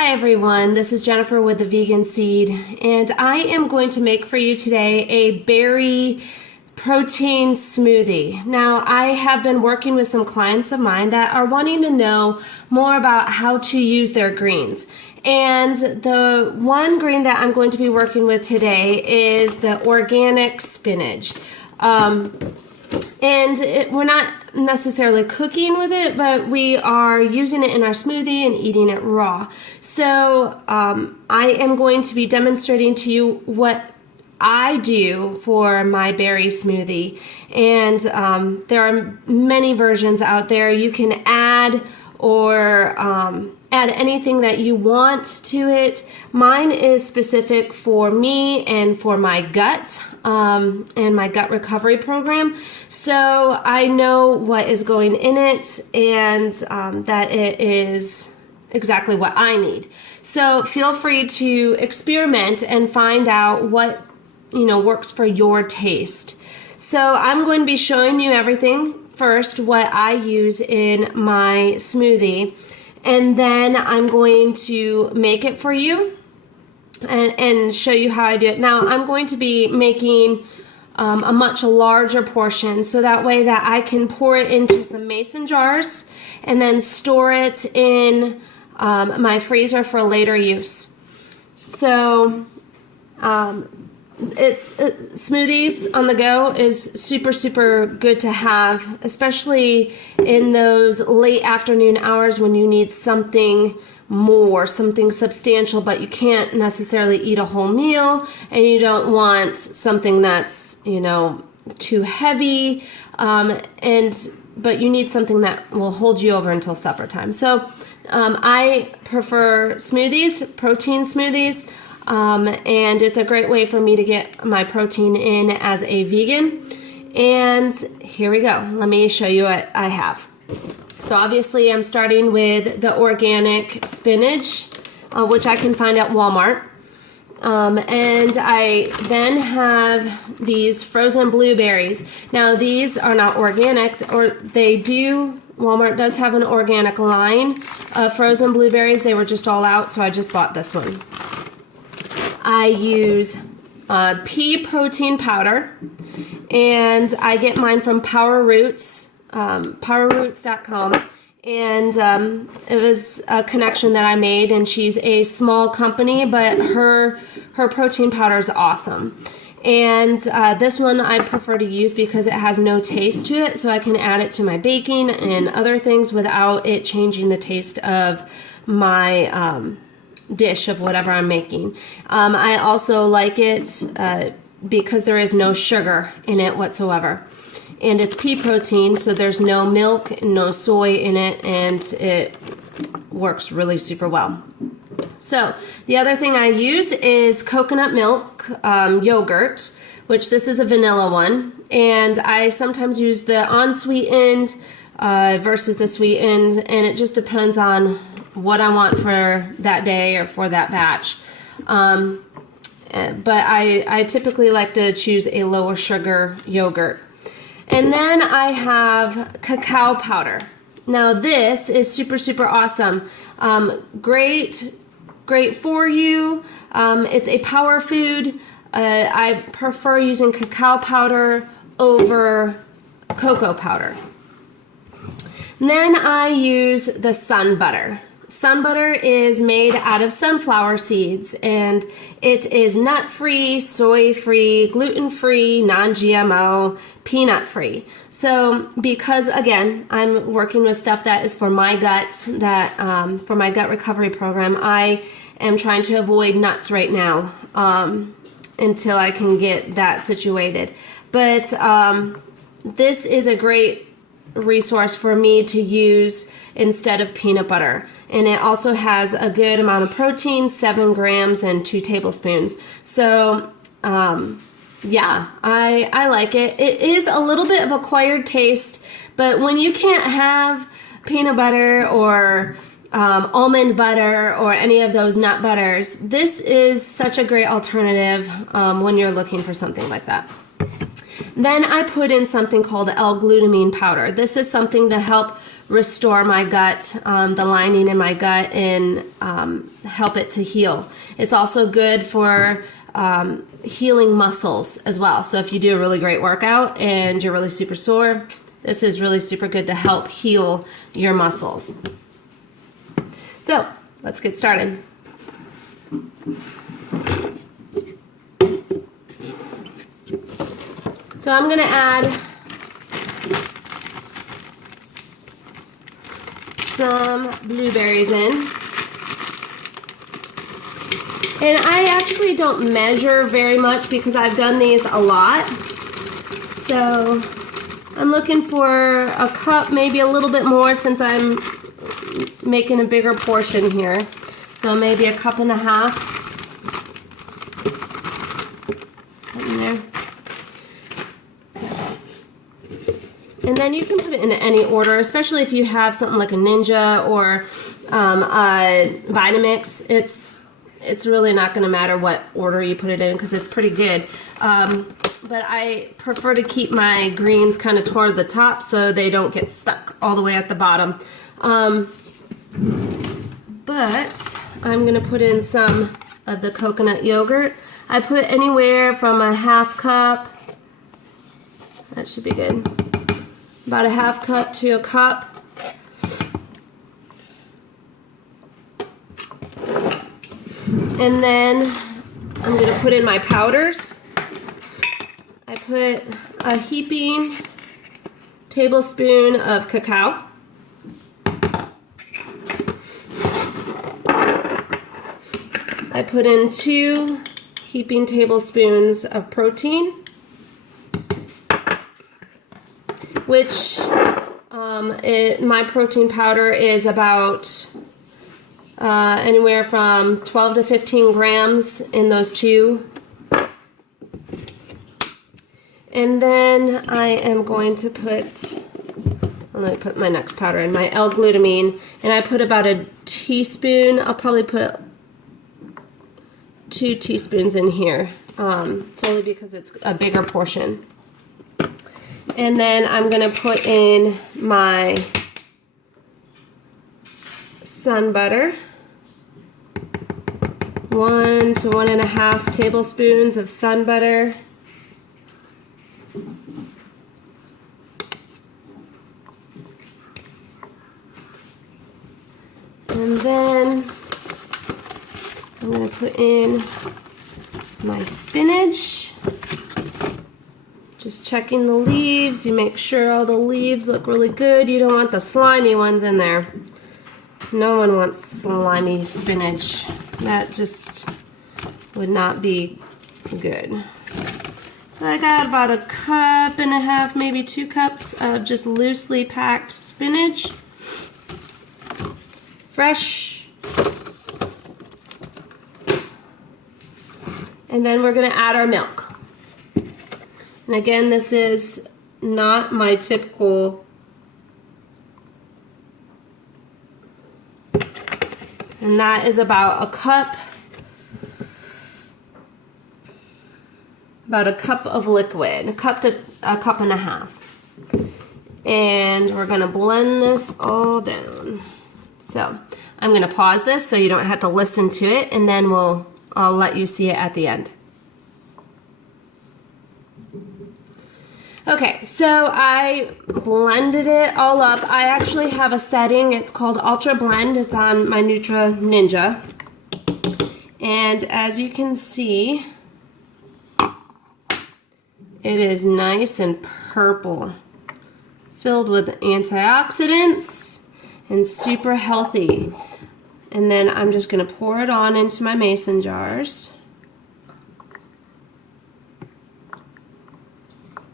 Hi everyone, this is Jennifer with the Vegan Seed, and I am going to make for you today a berry protein smoothie. Now, I have been working with some clients of mine that are wanting to know more about how to use their greens. And the one green that I'm going to be working with today is the organic spinach. We're not necessarily cooking with it, but we are using it in our smoothie and eating it raw. So I am going to be demonstrating to you what I do for my berry smoothie. And there are many versions out there. You can add or add anything that you want to it. Mine is specific for me and for my gut and my gut recovery program. So I know what is going in it and that it is exactly what I need. So feel free to experiment and find out what works for your taste. So I'm going to be showing you everything. First, what I use in my smoothie, and then I'm going to make it for you and show you how I do it. Now, I'm going to be making a much larger portion, so that way that I can pour it into some mason jars and then store it in my freezer for later use. So smoothies on the go is super good to have, especially in those late afternoon hours when you need something more, something substantial, but you can't necessarily eat a whole meal and you don't want something that's too heavy, but you need something that will hold you over until supper time. So I prefer smoothies, protein smoothies. And it's a great way for me to get my protein in as a vegan. And here we go. Let me show you what I have. So obviously I'm starting with the organic spinach, which I can find at Walmart. And I then have these frozen blueberries. Now these are not organic, or Walmart does have an organic line of frozen blueberries. They were just all out, so I just bought this one. I use pea protein powder, and I get mine from Power Roots, powerroots.com, and it was a connection that I made, and she's a small company, but her protein powder is awesome. And this one I prefer to use because it has no taste to it, so I can add it to my baking and other things without it changing the taste of my dish of whatever I'm making. I also like it because there is no sugar in it whatsoever. And it's pea protein, so there's no milk and no soy in it, and it works really super well. So the other thing I use is coconut milk yogurt, which this is a vanilla one. And I sometimes use the unsweetened versus the sweetened, and it just depends on what I want for that day or for that batch. But I typically like to choose a lower sugar yogurt. And then I have cacao powder. Now this is super awesome. Great for you. It's a power food. I prefer using cacao powder over cocoa powder. And then I use the sun butter. Sun butter is made out of sunflower seeds, and it is nut-free, soy-free, gluten-free, non-GMO, peanut-free. So because, again, I'm working with stuff that is for my gut, for my gut recovery program, I am trying to avoid nuts right now until I can get that situated. But this is a great resource for me to use instead of peanut butter, and it also has a good amount of protein, 7 grams and 2 tablespoons. So yeah, I like it. It is a little bit of acquired taste, but when you can't have peanut butter or almond butter or any of those nut butters, this is such a great alternative when you're looking for something like that. Then I put in something called L-glutamine powder. This is something to help restore my gut, the lining in my gut, and help it to heal. It's also good for healing muscles as well. So if you do a really great workout and you're really super sore, this is really super good to help heal your muscles. So let's get started. So I'm going to add some blueberries in. And I actually don't measure very much because I've done these a lot. So I'm looking for a cup, maybe a little bit more since I'm making a bigger portion here. So maybe a cup and a half. Put in there. And then you can put it in any order, especially if you have something like a Ninja or a Vitamix. It's really not going to matter what order you put it in because it's pretty good. But I prefer to keep my greens kind of toward the top so they don't get stuck all the way at the bottom. But I'm going to put in some of the coconut yogurt. I put anywhere from a half cup, that should be good, about a half cup to a cup. And then I'm going to put in my powders. I put a heaping tablespoon of cacao. I put in 2 heaping tablespoons of protein, which my protein powder is about anywhere from 12 to 15 grams in those 2. And then I am going to let me put my next powder in, my L-glutamine, and I put about a teaspoon. I'll probably put 2 teaspoons in here, solely because it's a bigger portion. And then I'm going to put in my sun butter. 1 to 1.5 tablespoons of sun butter. And then I'm going to put in my spinach. Just checking the leaves. You make sure all the leaves look really good. You don't want the slimy ones in there. No one wants slimy spinach. That just would not be good. So I got about a cup and a half, maybe 2 cups of just loosely packed spinach. Fresh. And then we're going to add our milk. And again, this is not my typical. And that is about a cup of liquid, a cup and a half. And we're going to blend this all down. So I'm going to pause this so you don't have to listen to it, and then I'll let you see it at the end. Okay, so I blended it all up. I actually have a setting. It's called Ultra Blend. It's on my Nutra Ninja. And as you can see, it is nice and purple, filled with antioxidants and super healthy. And then I'm just going to pour it on into my mason jars.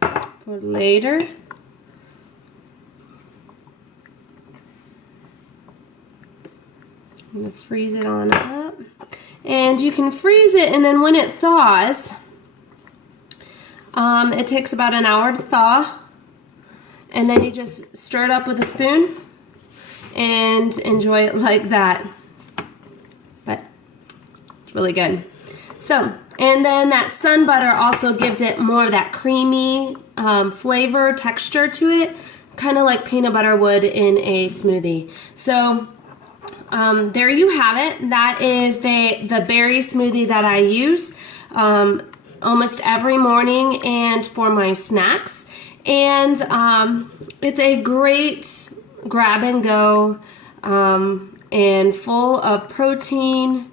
For later. I'm going to freeze it on up. And you can freeze it, and then when it thaws, it takes about an hour to thaw. And then you just stir it up with a spoon and enjoy it like that. But it's really good. So, and then that sun butter also gives it more of that creamy flavor, texture to it kind of like peanut butter would in a smoothie. So there you have it. That is the berry smoothie that I use almost every morning and for my snacks. And it's a great grab and go and full of protein,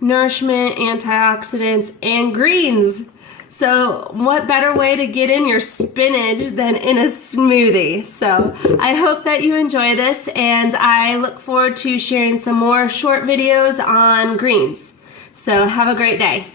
nourishment, antioxidants, and greens. So what better way to get in your spinach than in a smoothie? So I hope that you enjoy this, and I look forward to sharing some more short videos on greens. So have a great day.